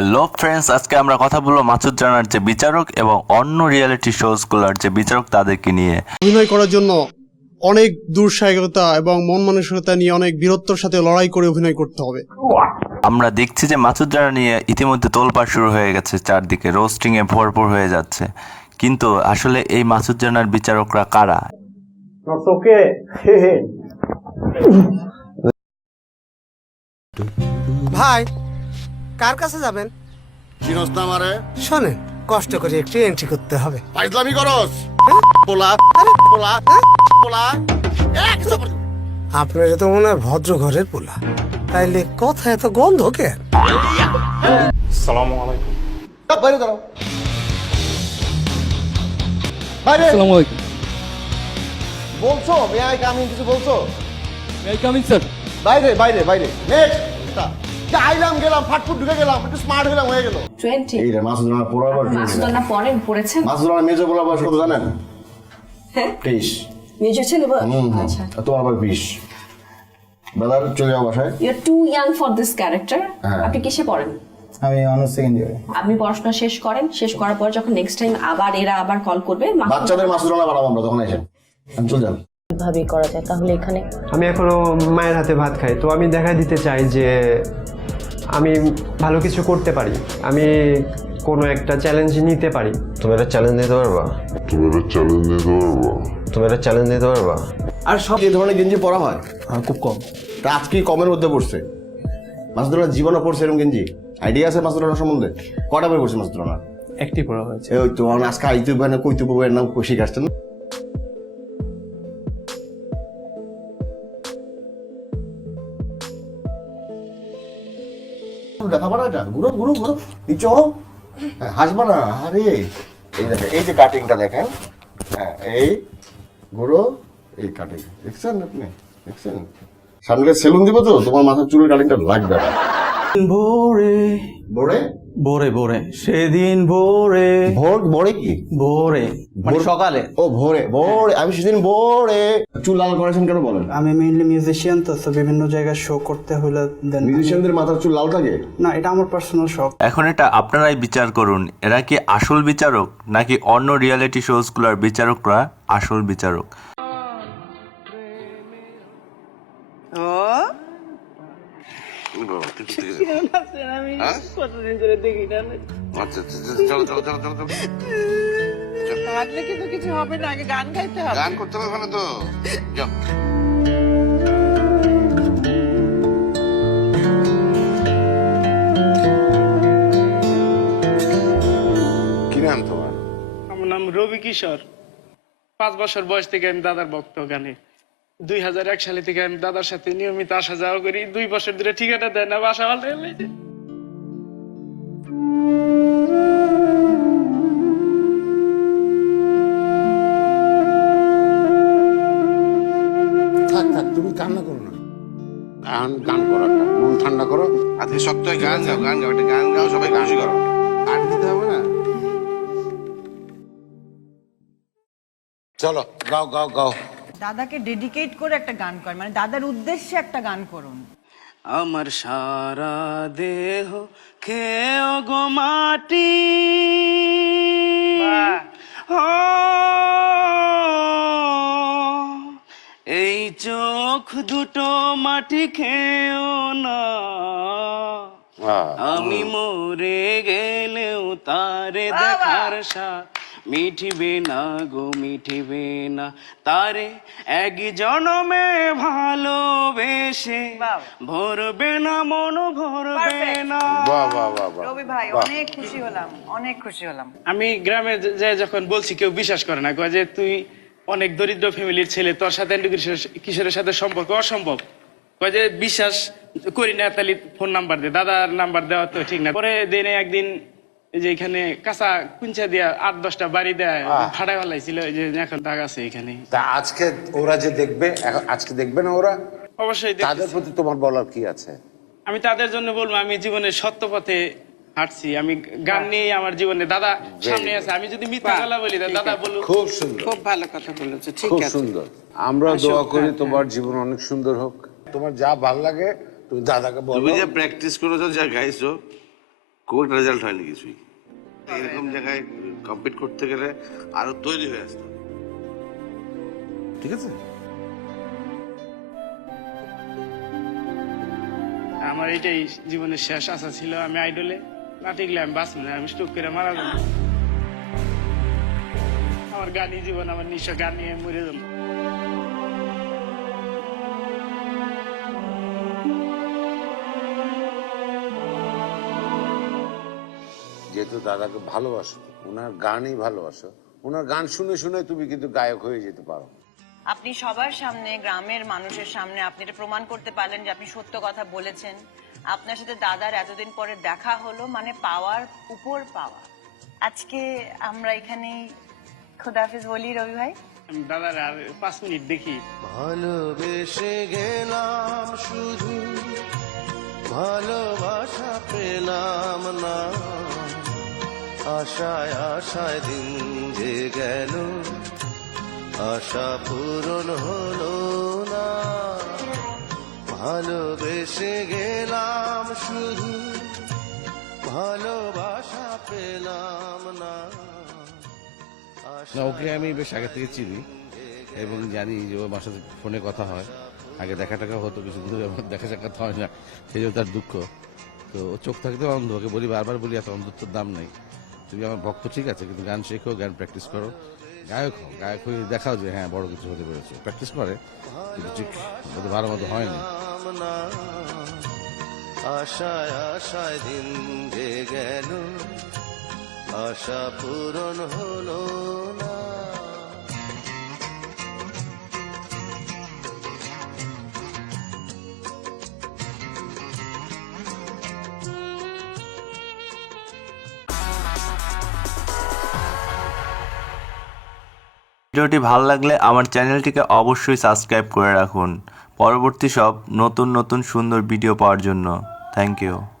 Hello friends, আজকে আমরা কথা বলবো মাসুদ রানার যে বিচারক এবং অন্য রিয়েলিটি শোজগুলোর যে বিচারক তাদেরকে নিয়ে। অভিনয় করার জন্য অনেক দুঃসাহসিকতা এবং মন মানসিকতা নিয়ে অনেক বীরত্বের সাথে লড়াই করে অভিনয় করতে হবে। আমরা দেখছি যে মাসুদ রানা নিয়ে ইতিমধ্যে তোলপাড় শুরু হয়ে গেছে, চারদিকে রোস্টিং এ ভরপুর হয়ে যাচ্ছে। কিন্তু আসলে এই মাসুদ রানার বিচারকরা কারা? ভাই কার কাছে যাবেন? চিনস না আমারে? শোনেন, কষ্ট করে একটু এন্ট্রি করতে হবে। ফাইজলামি করস? পোলা পোলা পোলা এক সাপোর্ট। আপনার তো মনে হয় ভদ্র ঘরের পোলা, তাইলে কথা এত গন্ধ কেন? আসসালামু আলাইকুম। বাইরে দাঁড়াও, বাইরে। আসসালামু আলাইকুম। বলছো মে আই কাম ইন, কিছু বলছো? May I come in sir? বাইরে বাইরে বাইরে। নেক্সট আইলাম গেলাম, ফাটফুট ঢুকে গেলাম, একটু স্মার্ট হলাম, হয়ে গেল। 20 এই রে মাসুদ রানা পড়াবার কি? মাসুদ রানা পড়েছেন? মাসুদ রানা মেজর বলা বয়স কত জানেন? হ্যাঁ 23। মেজর ছিল। আচ্ছা, আর তোমার আবার 20। ব্রাদার চলে যাও বাসায়। You are too young for this character. হ্যাঁ। আপনি কিসে পড়েন? আমি অনার্স সেকেন্ড ইয়ারে। আপনি পড়াশোনা শেষ করেন, শেষ করার পর যখন নেক্সট টাইম এরা আবার কল করবে, বাচ্চাদের মাসুদ রানা বানাবো আমরা, তখন এসে চল যান। ভাবেই করা যায় তাহলে এখানে। আমি এখনো মায়ের হাতে ভাত খাই, তো আমি দেখা দিতে চাই যে আমি ভালো কিছু করতে পারি, আমি কোনো একটা চ্যালেঞ্জ নিতে পারি। তুমি একটা চ্যালেঞ্জ নিতে পারবা? তুমি একটা চ্যালেঞ্জ নিতে পারবা? আর সব এই ধরনের গেঞ্জি পরা হয় খুব কম। তা আজকে কমের মধ্যে পড়ছে। মাসুদ রানা জীবনে পড়ছে এরকম গেঞ্জি? আইডিয়া আছে মাসুদ রানা সম্বন্ধে? কটা বই পড়ছে মাসুদ রানা? একটি পড়া হয়েছে। ওই তো আমি আজকে আইতে বই না কইতে বইয়ের নাম কৌশিক আসছেন। দেখা পারা এটা ঘুরো ঘুরো ঘুরো নিচে হো। হ্যাঁ, হাসবা না। আরে এই দেখেন, এই যে কাটিংটা দেখেন। হ্যাঁ, এই ঘুরো, এই কাটিং দেখছেন আপনি? দেখছেন সামনে সেলুন দিব তো, তোমার মাথার চুলের কাটিংটা লাগবে না। ভোরে ভোরে ভোরে ভোরে সেদিন ভোরে ভোরে কি ভোরে মানে সকালে। ও ভোরে ভোরে, আমি সেদিন ভোরে। চুল লাল করেছেন কেন বলেন? আমি মেইনলি মিউজিশিয়ান, তো বিভিন্ন জায়গায় শো করতে হলে দেন। মিউজিশিয়ানদের মাথার চুল লাল থাকে না, এটা আমার পার্সোনাল শখ। এখন এটা আপনারাই বিচার করুন, এরা কি আসল বিচারক নাকি অন্য রিয়েলিটি শোজগুলোর বিচারকরা আসল বিচারক? গান করতে হবে ওখানে তো। কি নাম তোমার? আমার নাম রবি কিশোর। 5 বছর বয়স থেকে আমি দাদার ভক্ত। গানে 2001 সালে থেকে আমি দাদার সাথে নিয়মিত আসা যাওয়া করি। 2 বছর ধরে ঠিকানা দেয় না, বাসা পাল্টে গেলে। থাক থাক, তুমি কান্না করো না। গান করো, একটা মন ঠান্ডা করো। আজকে শক্ত হয়ে গান গাও, গান গাও, একটা গান গাও, সবাই খুশি করো। আর দিতে হবে না। চলো গাও গাও গাও। দাদাকে ডেডিকেট করে একটা গান কর, মানে দাদার উদ্দেশ্যে একটা গান করুন। আমার সারা দেহ খেয়ে গো মাটি, এই চোখ দুটো মাটি খেয়েও না, আমি মরে গেলেও তারে দেখার সাথ মিঠিবে না গো, মিঠিবে না। তারে এক জনমে ভালোবেসে ভরবে না মন, ভরবে না। রবি ভাই, অনেক খুশি হলাম, অনেক খুশি হলাম। আমি গ্রামে যে যখন বলছি, কেউ বিশ্বাস করে না, কয় যে তুই অনেক দরিদ্র ফ্যামিলির ছেলে, তোর সাথে কিশোরের সাথে সম্পর্ক অসম্ভব। কয় যে বিশ্বাস করি না, তাহলে ফোন নাম্বার দে। দাদার নাম্বার দেওয়া তো ঠিক না। পরে দিনে একদিন যে এখানে কাঁচা কুঞ্চা দিয়া 8-10টা বাড়ি দেয় ভাড়ায় ফেলাইছিল, যে এখন দাগ আছে এখানে। তা আজকে ওরা যে দেখবে, আজকে দেখবে না ওরা? অবশ্যই তাদের প্রতি তোমার বলার কি আছে? আমি তাদের জন্য বলবো, আমি জীবনের সত্য পথে হাঁটছি। আমি গান নিয়ে আমার জীবনে দাদা সামনে আছে। আমি যদি মিথ্যা গলা বলি, দাদা বলুন খুব সুন্দর, খুব ভালো কথা বলেছো, ঠিক খুব আছে। সুন্দর। আমরা দোয়া করি তোমার জীবন অনেক সুন্দর হোক। তোমার যা ভালো লাগে তুমি দাদাকে বলো। তুমি যে প্র্যাকটিস করেছো, যা গাইছো, খুব একটা রেজাল্ট হয়নি কিছুই। এরকম জায়গায় কম্পিট করতে গেলে আরো তৈরি হয়ে আসতে হবে। ঠিক আছে? আমার এটাই জীবনের শেষ আশা ছিল, আমি আইডলে না টিকলে আমি বাঁচব না, আমি স্ট্রোক করে মারা যাবো। আমার গানই জীবন, আমার নিঃস্ব গান নিয়ে মরে যাবো। যেহেতু দাদাকে ভালোবাসো, ওনার গানই ভালোবাসো, ওনার গান শুনে শুনে তুমি কিন্তু গায়ক হয়ে যেতে পারো। আপনি সবার সামনে, গ্রামের মানুষের সামনে আপনি এটা প্রমাণ করতে পারলেন যে আপনি সত্য কথা বলেছেন। আপনার সাথে দাদার এতদিন পরে দেখা হলো, মানে পাওয়ার উপর পাওয়া। আজকে আমরা এখানেই খোদাহাফেজ বলি রবি ভাই। আমি দাদার আর 5 মিনিট দেখি। ভালোবেসে গেলাম শুধু, ভালোবাসা পেলাম না, আশায় আশায় দিন যে গেল, আশা পূরণ হলো না। ভালোবেসে গেলাম শুধু, ভালোবাসা পেলাম না। ওকে আমি বেশ আগে থেকে চিনি এবং জানি যে ও আমার সাথে ফোনে কথা হয়, আগে দেখা টাকা হতো, কিছু কিন্তু আমার দেখা সাক্ষাৎ হয় না, সেই জন্য তার দুঃখ। তো ও চোখ থাকতে অন্ধ, ওকে বলি বারবার বলি এত অন্ধত্বর দাম নেই, তুমি আমার ভক্ত ঠিক আছে, কিন্তু গান শেখো, গান প্র্যাকটিস করো, গায়ক হও, গায়ক হয়ে দেখাও যে হ্যাঁ বড় কিছু হতে পেরেছো। প্র্যাকটিস করে কিন্তু ঠিক ভালো মতো হয়নি। আশায় আশায় দিন যে গেল, আশা পূরণ হলো না। ভিডিওটি ভালো লাগলে আমার চ্যানেলটিকে অবশ্যই সাবস্ক্রাইব করে রাখুন পরবর্তী সব নতুন নতুন সুন্দর ভিডিও পাওয়ার জন্য। Thank you.